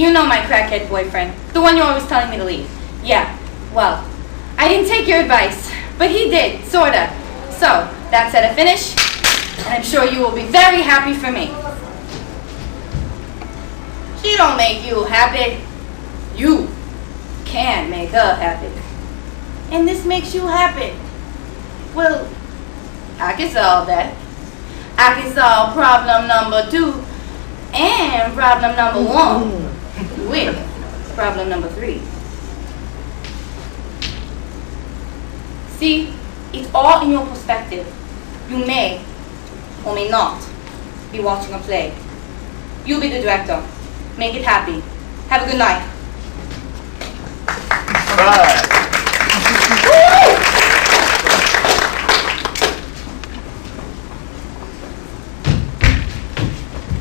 You know my crackhead boyfriend, the one you're always telling me to leave. Yeah, well, I didn't take your advice, but he did, sorta. So, that's at a finish, and I'm sure you will be very happy for me. She don't make you happy. You can make her happy. And this makes you happy. Well, I can solve that. I can solve problem number 2 and problem number 1 with problem number 3. See, it's all in your perspective. You may or may not be watching a play. You'll be the director. Make it happy. Have a good night. Bye.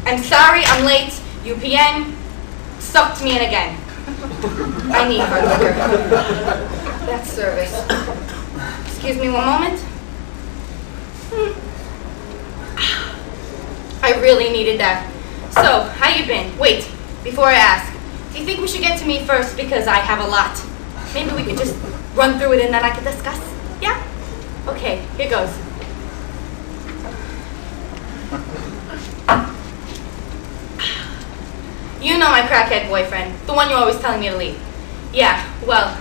I'm sorry I'm late. UPN sucked me in again. I need hard liquor. That's service. Excuse me one moment. I really needed that. So, how you been? Wait, before I ask, do you think we should get to me first because I have a lot? Maybe we could just run through it and then I could discuss? Yeah? Okay, here goes. You know my crackhead boyfriend, the one you're always telling me to leave. Yeah, well,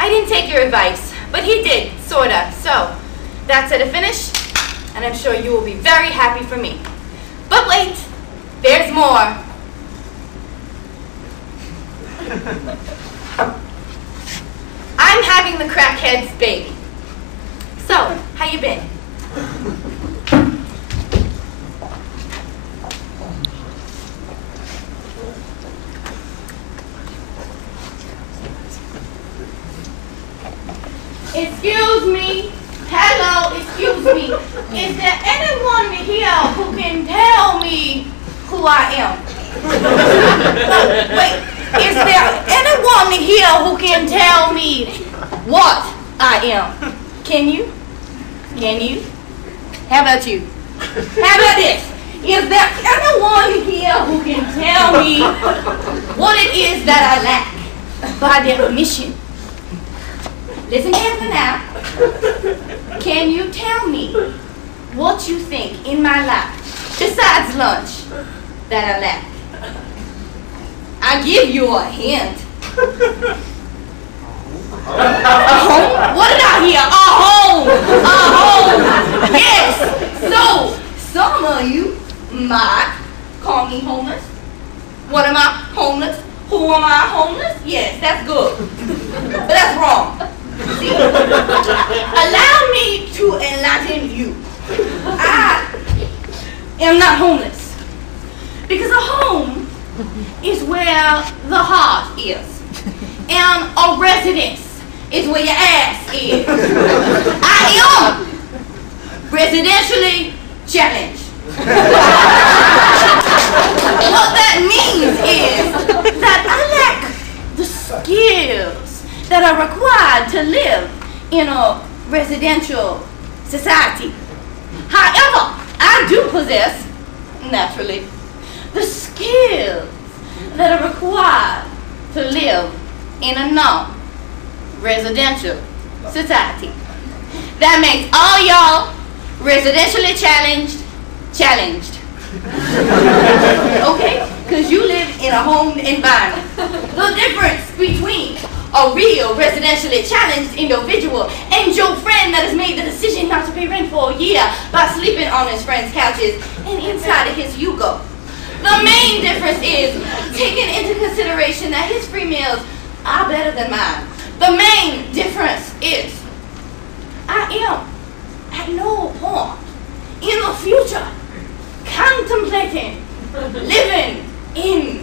I didn't take your advice, but he did, sorta. So, that's at a finish, and I'm sure you will be very happy for me. But wait, there's more. I'm having the crackhead's baby. So, how you been? Excuse me. Hello, excuse me. Is there anyone here who can tell me who I am? Wait, is there anyone here who can tell me what I am? Can you? Can you? How about you? How about this? Is there anyone here who can tell me what it is that I lack by definition? Listen carefully now. Can you tell me what you think in my life, besides lunch, that I lack? I'll give you a hint. A home? What did I hear? A home! A home! Yes! So, some of you might call me homeless. What am I? Homeless? Who am I? Homeless? Yes, that's good. But that's wrong. See? Allow me to enlighten you. I am not homeless. Because a home is where the heart is. And a residence is where your ass is. I am residentially challenged. What that means is that I lack the skills that are required to live in a residential society. However, I do possess, naturally, the skills that are required to live in a non-residential society. That makes all y'all residentially challenged. Okay? Because you live in a home environment. The difference between a real residentially challenged individual and your friend that has made the decision not to pay rent for a year by sleeping on his friend's couches and inside of his Yugo. The main difference is taking into consideration that his free meals are better than mine. The main difference is I am at no point in the future contemplating living in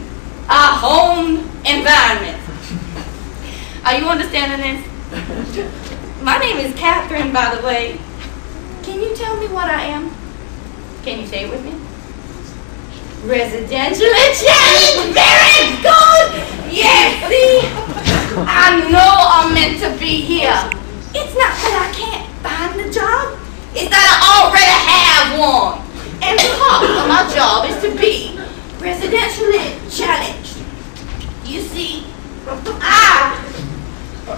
a home environment. Are you understanding this? My name is Catherine, by the way. Can you tell me what I am? Can you say it with me? Residentially challenged. Very good. Yes, see? I know I'm meant to be here. It's not that I can't find the job. It's that I already have one. And part of my job is to be residentially challenged. You see, I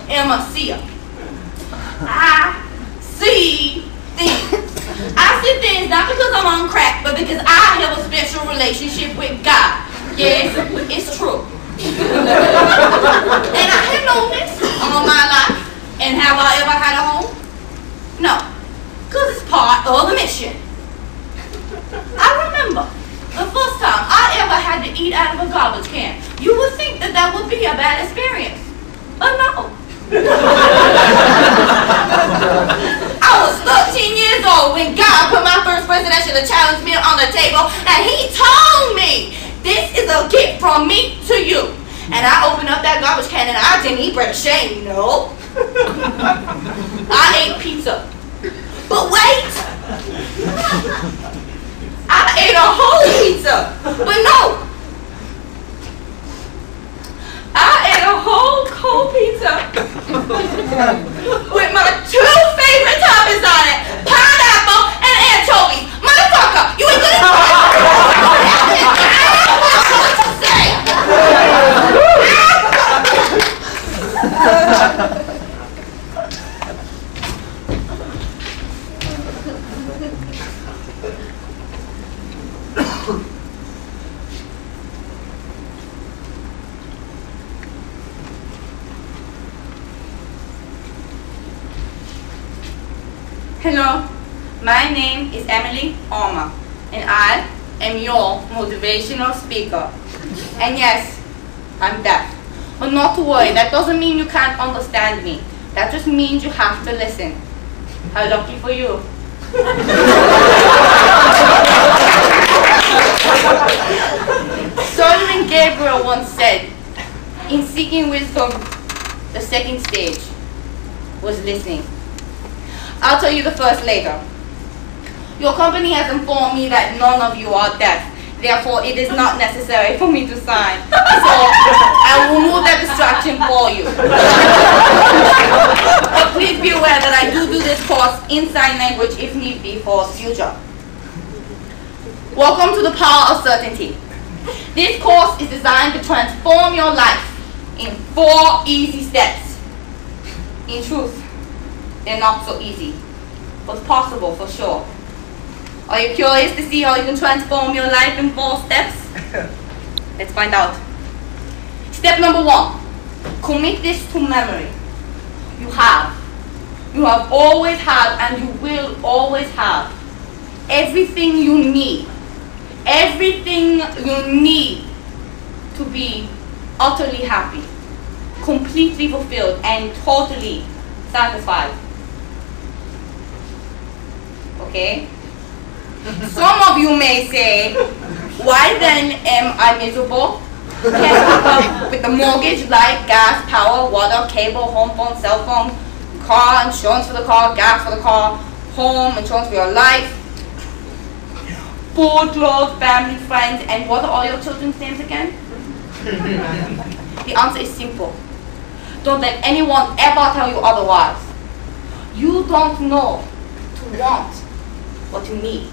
am a seer. I see things. I see things not because I'm on crack, but because I have a special relationship with God. Yes, it's true. And I have known this all my life. And have I ever had a home? No, because it's part of the mission. I remember the first time I ever had to eat out of a garbage can. You would think that that would be a bad experience, but no. I was 13 years old when God put my first presidential challenge meal on the table, and he told me, this is a gift from me to you. And I opened up that garbage can and I didn't eat bread of shame, no. I ate pizza. But wait! I ate a whole pizza, but no. I ate a whole cold pizza with my two favorite toppings on it, pineapple and anchovies. Motherfucker, you ain't gonna what to say. Hello, my name is Emily Orma, and I am your motivational speaker. And yes, I'm deaf. But not to worry, that doesn't mean you can't understand me. That just means you have to listen. How lucky for you. Solomon Gabriel once said, in seeking wisdom, the second stage was listening. I'll tell you the first later. Your company has informed me that none of you are deaf. Therefore, it is not necessary for me to sign. So, I will remove that distraction for you. But please be aware that I do this course in sign language if need be for future. Welcome to the Power of Certainty. This course is designed to transform your life in 4 easy steps. In truth, they're not so easy, but possible for sure. Are you curious to see how you can transform your life in 4 steps? Let's find out. Step number 1, commit this to memory. You have always had, and you will always have everything you need. Everything you need to be utterly happy, completely fulfilled, and totally satisfied. Okay? Some of you may say, why then am I miserable? Can't keep up with the mortgage, light, gas, power, water, cable, home phone, cell phone, car, insurance for the car, gas for the car, home, insurance for your life, food, clothes, family, friends, and what are all your children's names again? The answer is simple. Don't let anyone ever tell you otherwise. You don't know to want what you need,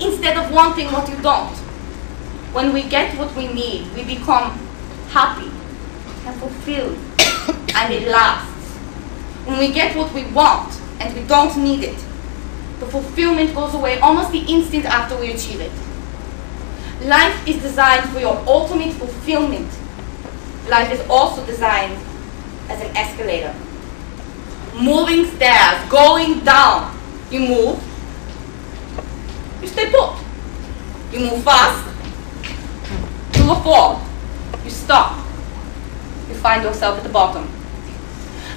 instead of wanting what you don't. When we get what we need, we become happy and fulfilled, and it lasts. When we get what we want and we don't need it, the fulfillment goes away almost the instant after we achieve it. Life is designed for your ultimate fulfillment. Life is also designed as an escalator. Moving stairs, going down. You move, you stay put. You move fast, you look forward, you stop, you find yourself at the bottom.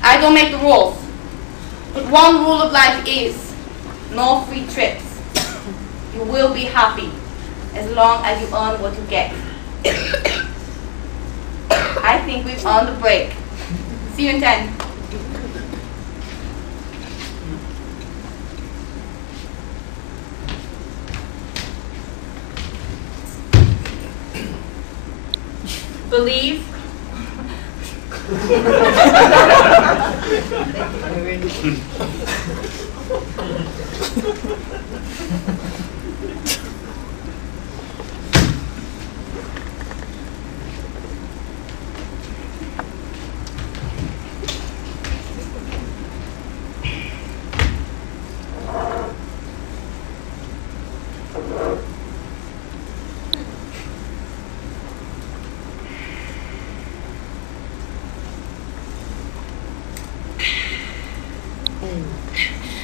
I don't make the rules, but one rule of life is no free trips. You will be happy as long as you earn what you get. I think we've earned a break. See you in 10. Believe.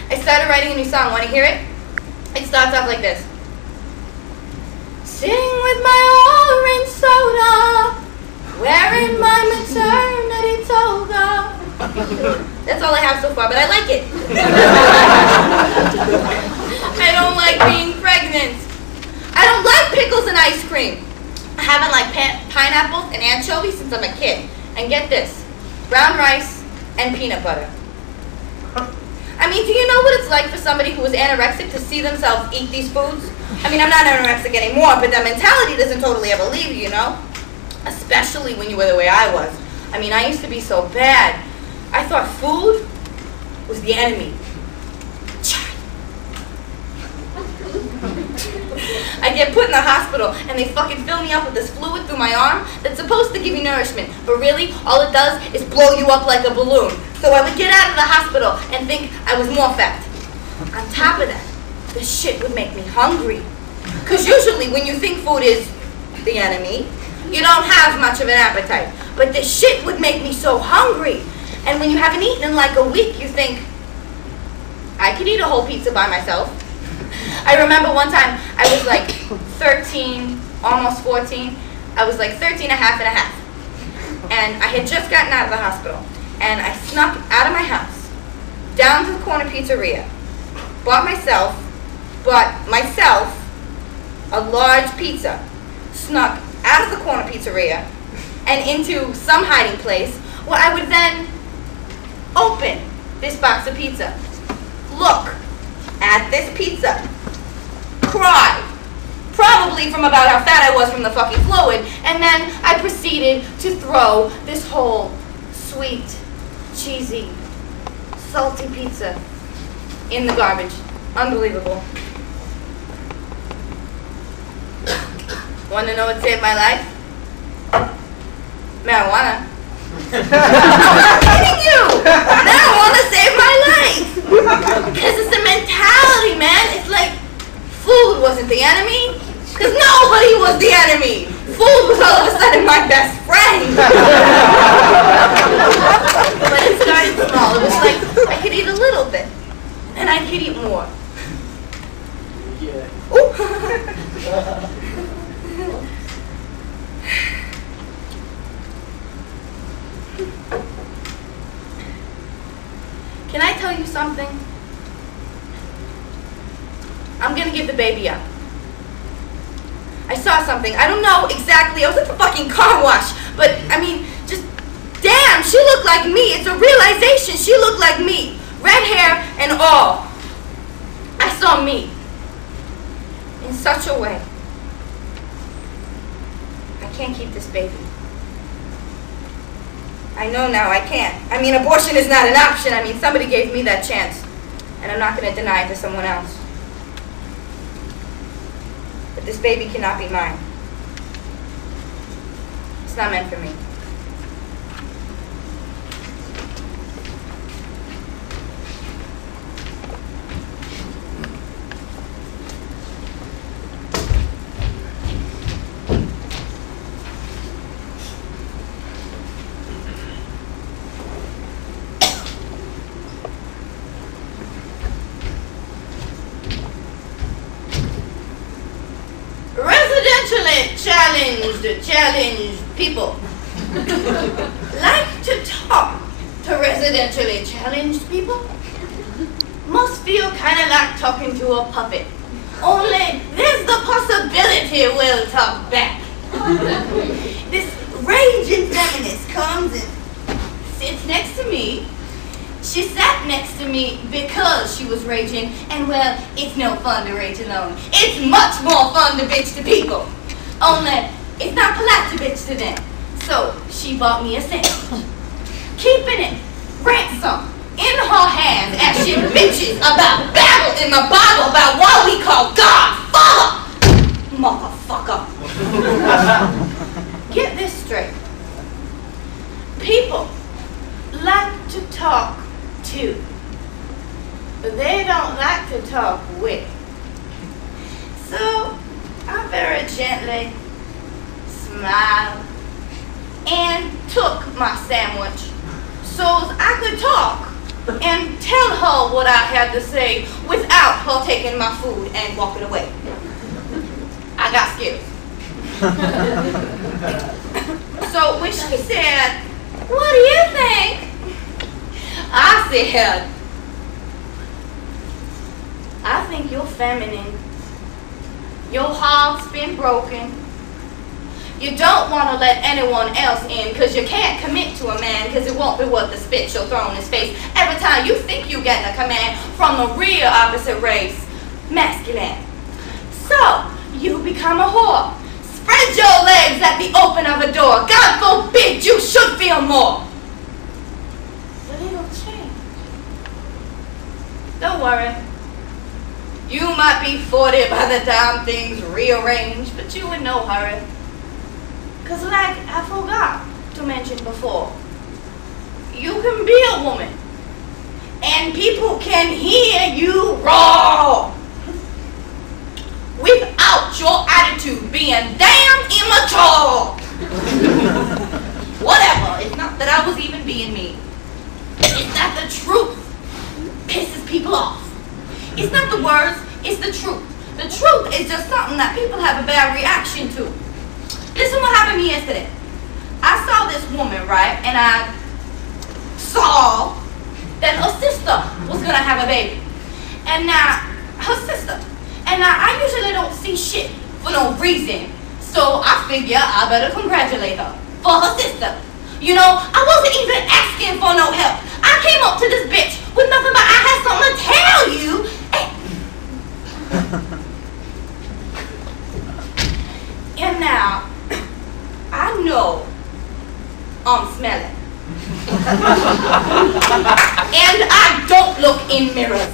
I started writing a new song. Want to hear it? It starts off like this. Sitting with my orange soda, wearing my maternity toga. That's all I have so far, but I like it. I don't like being pregnant. I don't like pickles and ice cream. I haven't liked pineapples and anchovies since I'm a kid. And get this, brown rice and peanut butter. I mean, do you know what it's like for somebody who is anorexic to see themselves eat these foods? I mean, I'm not anorexic anymore, but that mentality doesn't totally ever leave you, you know? Especially when you were the way I was. I mean, I used to be so bad. I thought food was the enemy. I get put in the hospital and they fucking fill me up with this fluid through my arm that's supposed to give you nourishment, but really all it does is blow you up like a balloon. So I would get out of the hospital and think I was more fat. On top of that, the shit would make me hungry. Because usually when you think food is the enemy, you don't have much of an appetite. But this shit would make me so hungry. And when you haven't eaten in like a week, you think, I could eat a whole pizza by myself. I remember one time I was like 13, almost 14. I was like 13 and a half. And I had just gotten out of the hospital. And I snuck out of my house, down to the corner pizzeria, bought myself a large pizza, snuck out of the corner pizzeria and into some hiding place where I would then open this box of pizza, look at this pizza, cry, probably from about how fat I was from the fucking fluid, and then I proceeded to throw this whole sweet, cheesy, salty pizza in the garbage. Unbelievable. Want to know what saved my life? Marijuana. I'm kidding you! Marijuana saved my life! Because it's a mentality, man. It's like food wasn't the enemy. Because nobody was the enemy. Food was all of a sudden my best friend. But it started small. It was like I could eat a little bit. And I could eat more. Yeah. Ooh. Can I tell you something? I'm gonna give the baby up. I saw something. I don't know exactly. I was at the fucking car wash. But, I mean, just, damn, she looked like me. It's a realization. She looked like me. Red hair and all. I saw me. In such a way. I can't keep this baby. I know now I can't. I mean, abortion is not an option. I mean, somebody gave me that chance. And I'm not going to deny it to someone else. But this baby cannot be mine. It's not meant for me. Challenged people like to talk to residentially challenged people. Must feel kind of like talking to a puppet. Only there's the possibility we'll talk back. This raging feminist comes and sits next to me. She sat next to me because she was raging, and well, it's no fun to rage alone. It's much more fun to bitch to people. Only it's not polite to bitch to them. So she bought me a sandwich, keeping it ransom in her hand as she bitches about babble in the Bible about what we call God, Father, motherfucker. Get this straight. People like to talk to, but they don't like to talk with. So I very gently smiled and took my sandwich so I could talk and tell her what I had to say without her taking my food and walking away. I got skills. So when she said, "What do you think?" I said, "I think you're feminine. Your heart's been broken. You don't want to let anyone else in because you can't commit to a man because it won't be worth the spit you'll throw in his face every time you think you get a command from the real opposite race, masculine. So, you become a whore. Spread your legs at the open of a door. God forbid you should feel more." A little change. Don't worry. You might be 40 by the time things rearrange, but you in no hurry. Because like I forgot to mention before, you can be a woman, and people can hear you raw without your attitude being damn immature. Whatever, it's not that I was even being mean. It's that the truth pisses people off. It's not the words, it's the truth. The truth is just something that people have a bad reaction to. Listen what happened to me yesterday. I saw this woman, right, and I saw that her sister was gonna have a baby. And now, her sister. And now, I usually don't see shit for no reason. So I figure I better congratulate her for her sister. You know, I wasn't even asking for no help. I came up to this bitch with nothing but I had something to tell you. And now, I know I'm smelling. And I don't look in mirrors.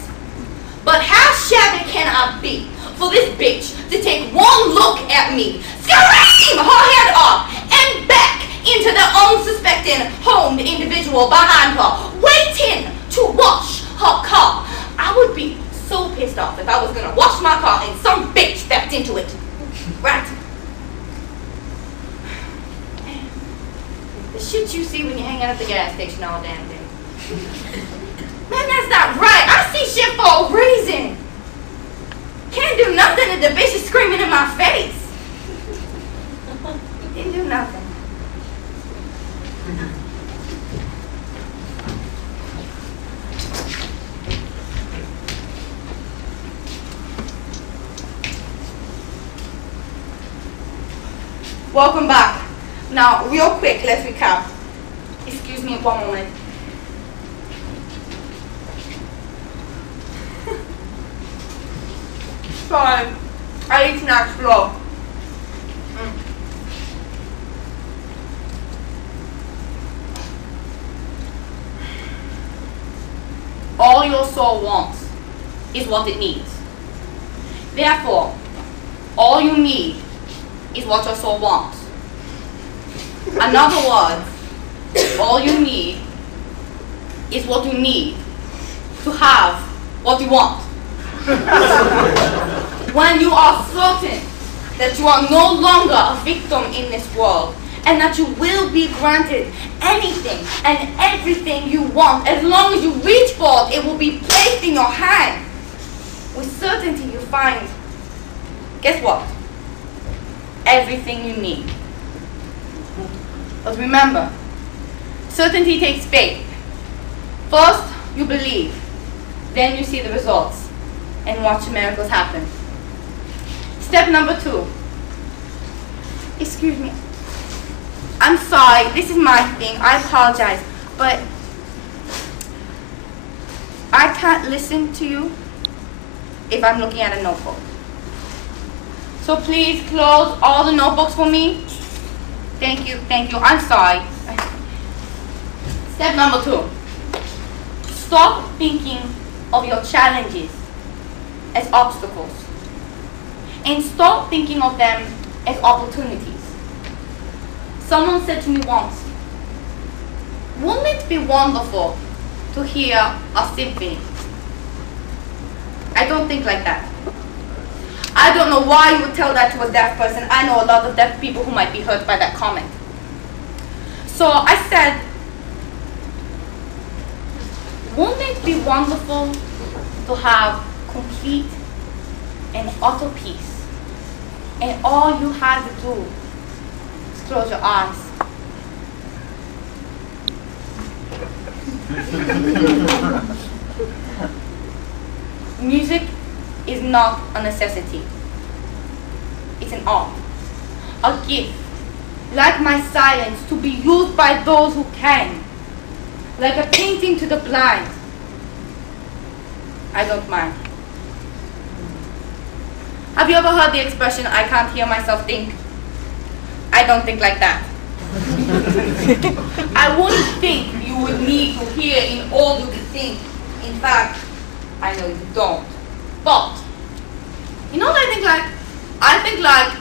But how shabby can I be for this bitch to take one look at me, scream her head off, and back into the unsuspecting homed individual behind her, waiting to wash her car? I would be so pissed off if I was gonna wash my car and some bitch stepped into it. Right? The shit you see when you hang out at the gas station all damn day. Man, that's not right. I see shit for a reason. Can't do nothing if the bitch is screaming in my face. Didn't do nothing. Welcome back. Now, real quick, let's recap. Excuse me one moment. Sorry, I eat snacks slow. All your soul wants is what it needs. Therefore, all you need is what your soul wants. In other words, all you need is what you need to have what you want. When you are certain that you are no longer a victim in this world and that you will be granted anything and everything you want, as long as you reach for it, it will be placed in your hand. With certainty you find, guess what? Everything you need. But remember, certainty takes faith. First, you believe. Then you see the results and watch miracles happen. Step number 2. Excuse me. I'm sorry, this is my thing. I apologize, but I can't listen to you if I'm looking at a notebook. So please close all the notebooks for me. Thank you, thank you. I'm sorry. Step number 2. Stop thinking of your challenges as obstacles and stop thinking of them as opportunities. Someone said to me once, wouldn't it be wonderful to hear a symphony? I don't think like that. I don't know why you would tell that to a deaf person. I know a lot of deaf people who might be hurt by that comment. So I said, wouldn't it be wonderful to have complete and utter peace, and all you had to do is close your eyes? Music is not a necessity. It's an art, a gift, like my silence, to be used by those who can, like a painting to the blind. I don't mind. Have you ever heard the expression, I can't hear myself think? I don't think like that. I wouldn't think you would need to hear in order to think. In fact, I know you don't. But, you know what I think like? I think like,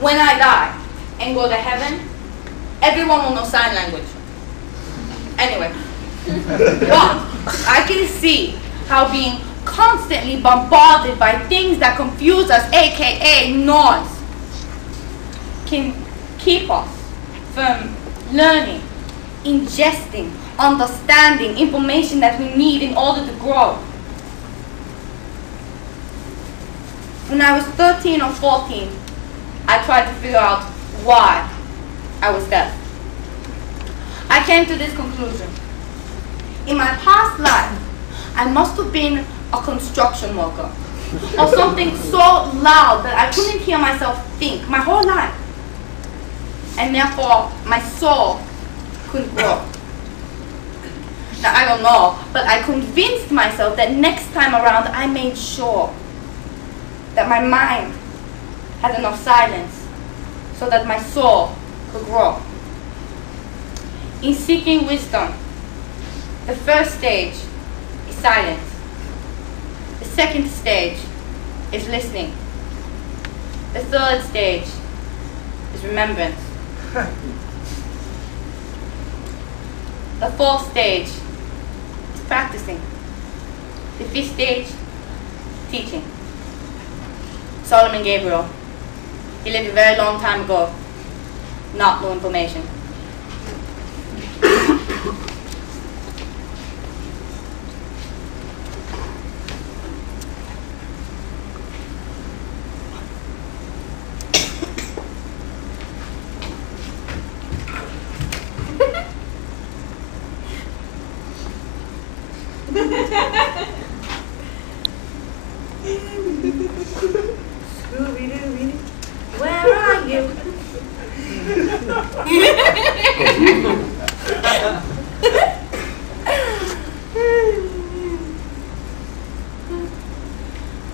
when I die and go to heaven, everyone will know sign language. Anyway, but I can see how being constantly bombarded by things that confuse us, aka noise, can keep us from learning, ingesting, understanding information that we need in order to grow. When I was 13 or 14, I tried to figure out why I was deaf. I came to this conclusion. In my past life, I must have been a construction worker, or something so loud that I couldn't hear myself think my whole life. And therefore, my soul couldn't grow. Now, I don't know, but I convinced myself that next time around, I made sure that my mind had enough silence so that my soul could grow. In seeking wisdom, the first stage is silence. The second stage is listening. The third stage is remembrance. The fourth stage is practicing. The fifth stage, teaching. Solomon Gabriel, he lived a very long time ago, not no information. Scooby-Doo, where are you?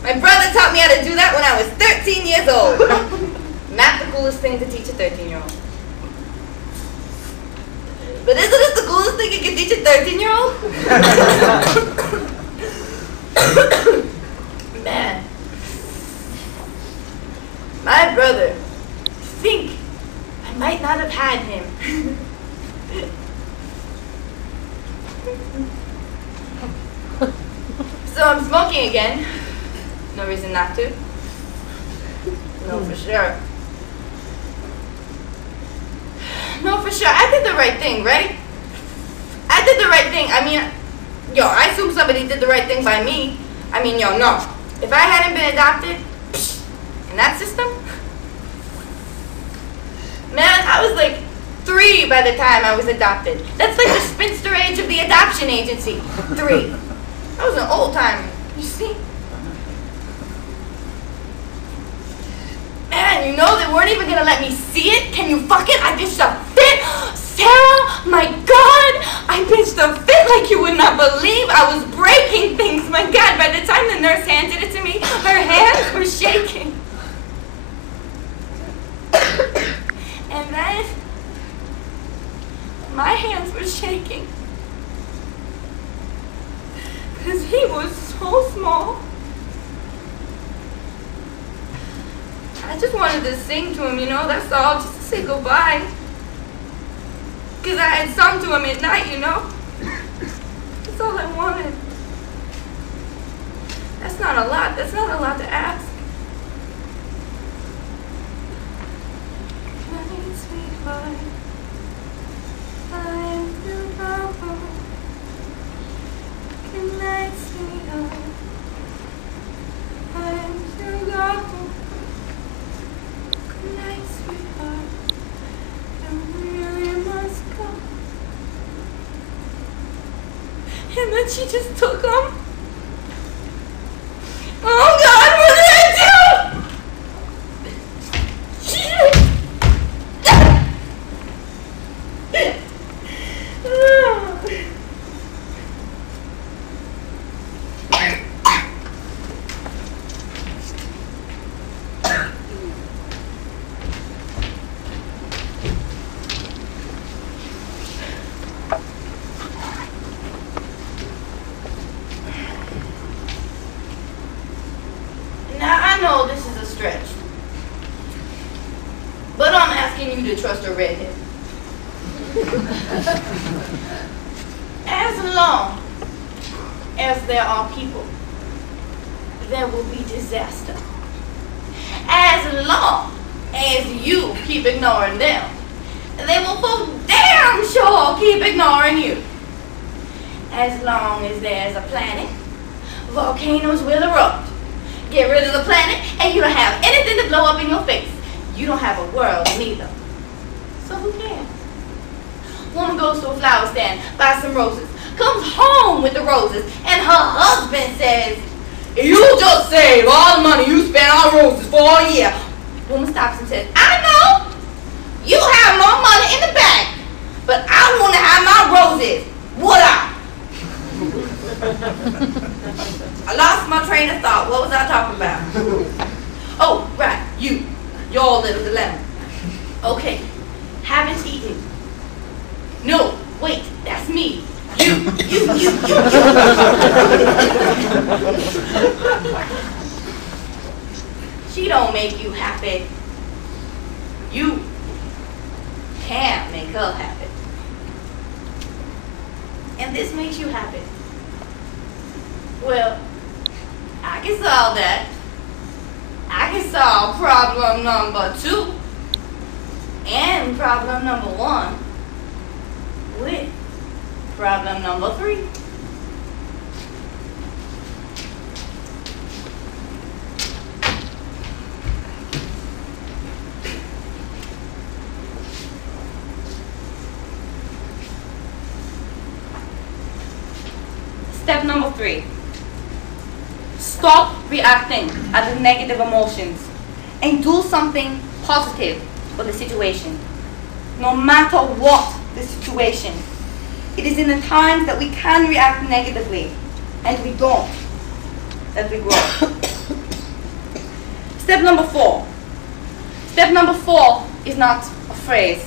My brother taught me how to do that when I was 13 years old. Not the coolest thing to teach a 13-year-old. But isn't it the coolest thing you can teach a 13-year-old? Man. My brother, think I might not have had him. So I'm smoking again. No reason not to. No, for sure. No, for sure. I did the right thing, right? I did the right thing. I mean, yo, I assume somebody did the right thing by me. I mean, yo, no. If I hadn't been adopted, in that system, man, I was like 3 by the time I was adopted. That's like the spinster age of the adoption agency. 3. I was an old timer, you see? Man, you know they weren't even gonna let me see it? Can you fuck it? I pitched a fit! Sarah, my God! I pitched a fit like you would not believe. I was breaking things, my God. By the time the nurse handed it to me, her hands were shaking. And then, my hands were shaking. Because he was so small. I just wanted to sing to him, you know, that's all, just to say goodbye. Because I had sung to him at night, you know. That's all I wanted. That's not a lot. That's not a lot to ask. My sweetheart, I'm still troubled. And then she just took them. Oh God, what did I do? Now, I know this is a stretch, but I'm asking you to trust a redhead. As long as there are people, there will be disaster. As long as you keep ignoring them, they will for damn sure keep ignoring you. As long as there's a planet, volcanoes will erupt. Get rid of the planet, and you don't have anything to blow up in your face. You don't have a world neither. So who cares? Woman goes to a flower stand, buys some roses, comes home with the roses, and her husband says, "You just saved all the money you spent on roses for a year." Woman stops and says, "I know. You have more money in the bank, but I want to have my roses. Would I?" I lost my train of thought. What was I talking about? Oh, right, your little dilemma. Okay, haven't eaten. No, wait, that's me. You. She don't make you happy. You can't make her happy. And this makes you happy. Well, I can solve that. I can solve problem number 2 and problem number 1 with problem number 3. Step number 3. Stop reacting at the negative emotions and do something positive for the situation. No matter what the situation, it is in the times that we can react negatively and we don't that we grow. Step number 4. Step number 4 is not a phrase.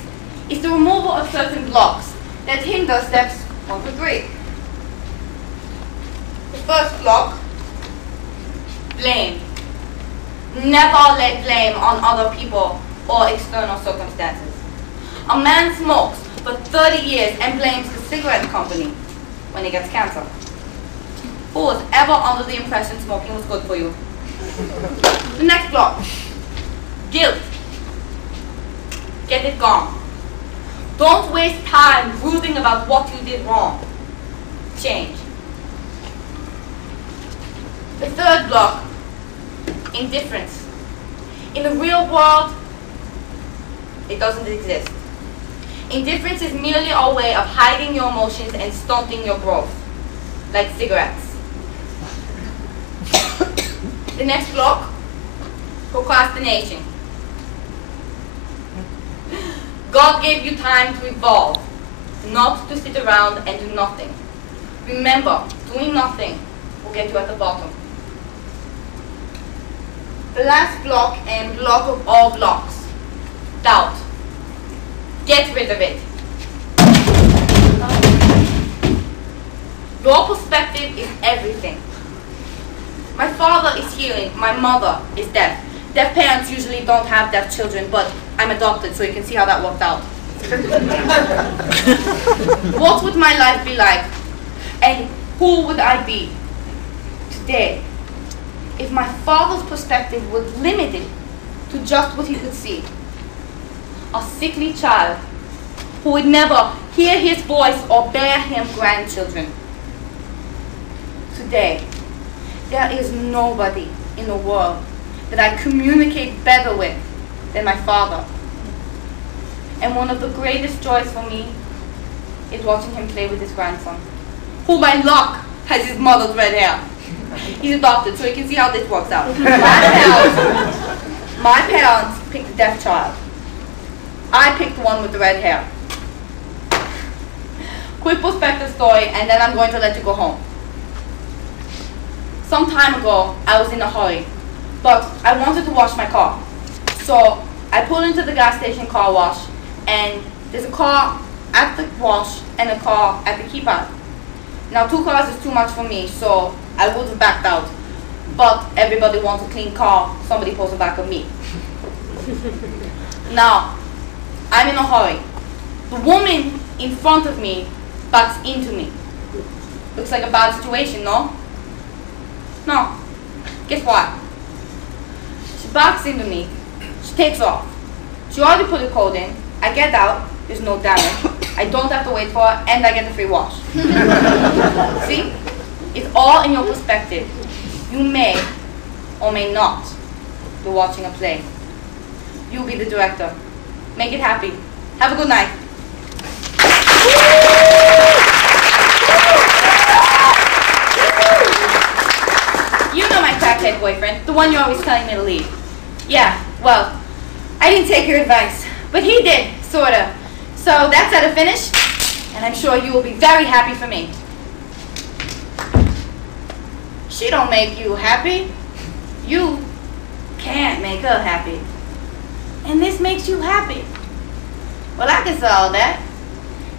It's the removal of certain blocks that hinder steps 1 to 3. The first block, blame. Never let blame on other people or external circumstances. A man smokes for 30 years and blames the cigarette company when he gets cancer. Who was ever under the impression smoking was good for you? The next block, guilt. Get it gone. Don't waste time brooding about what you did wrong. Change. The third block, indifference. In the real world, it doesn't exist. Indifference is merely a way of hiding your emotions and stunting your growth, like cigarettes. The next block, procrastination. God gave you time to evolve, not to sit around and do nothing. Remember, doing nothing will get you at the bottom. The last block and block of all blocks, doubt. Get rid of it. Your perspective is everything. My father is healing, my mother is deaf. Deaf parents usually don't have deaf children, but I'm adopted, so you can see how that worked out. What would my life be like? And who would I be today if my father's perspective was limited to just what he could see? A sickly child who would never hear his voice or bear him grandchildren. Today, there is nobody in the world that I communicate better with than my father. And one of the greatest joys for me is watching him play with his grandson. who by luck has his mother's red hair. He's adopted, so you can see how this works out. My parents picked a deaf child. I picked one with the red hair. Quick perspective story, and then I'm going to let you go home. Some time ago, I was in a hurry, but I wanted to wash my car. So I pulled into the gas station car wash, and there's a car at the wash and a car at the keypad. Now 2 cars is too much for me, so I would have backed out. But everybody wants a clean car, somebody pulls the back of me. Now, I'm in a hurry. The woman in front of me backs into me. Looks like a bad situation, no? No. Guess what? She backs into me. She takes off. She already put a code in. I get out. There's no damage. I don't have to wait for her, and I get the free wash. See? It's all in your perspective. You may or may not be watching a play. You be the director. Make it happy. Have a good night. You know my crackhead boyfriend, the one you're always telling me to leave. Yeah, well, I didn't take your advice, but he did, sorta. So that's at a finish, and I'm sure you will be very happy for me. She don't make you happy. You can't make her happy. And this makes you happy. Well, I can solve that.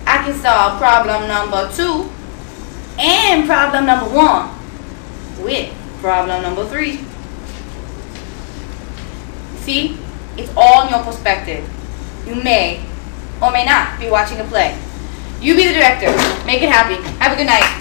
I can solve problem number 2 and problem number 1 with problem number 3. See, it's all in your perspective. You may or may not be watching a play. You be the director. Make it happy. Have a good night.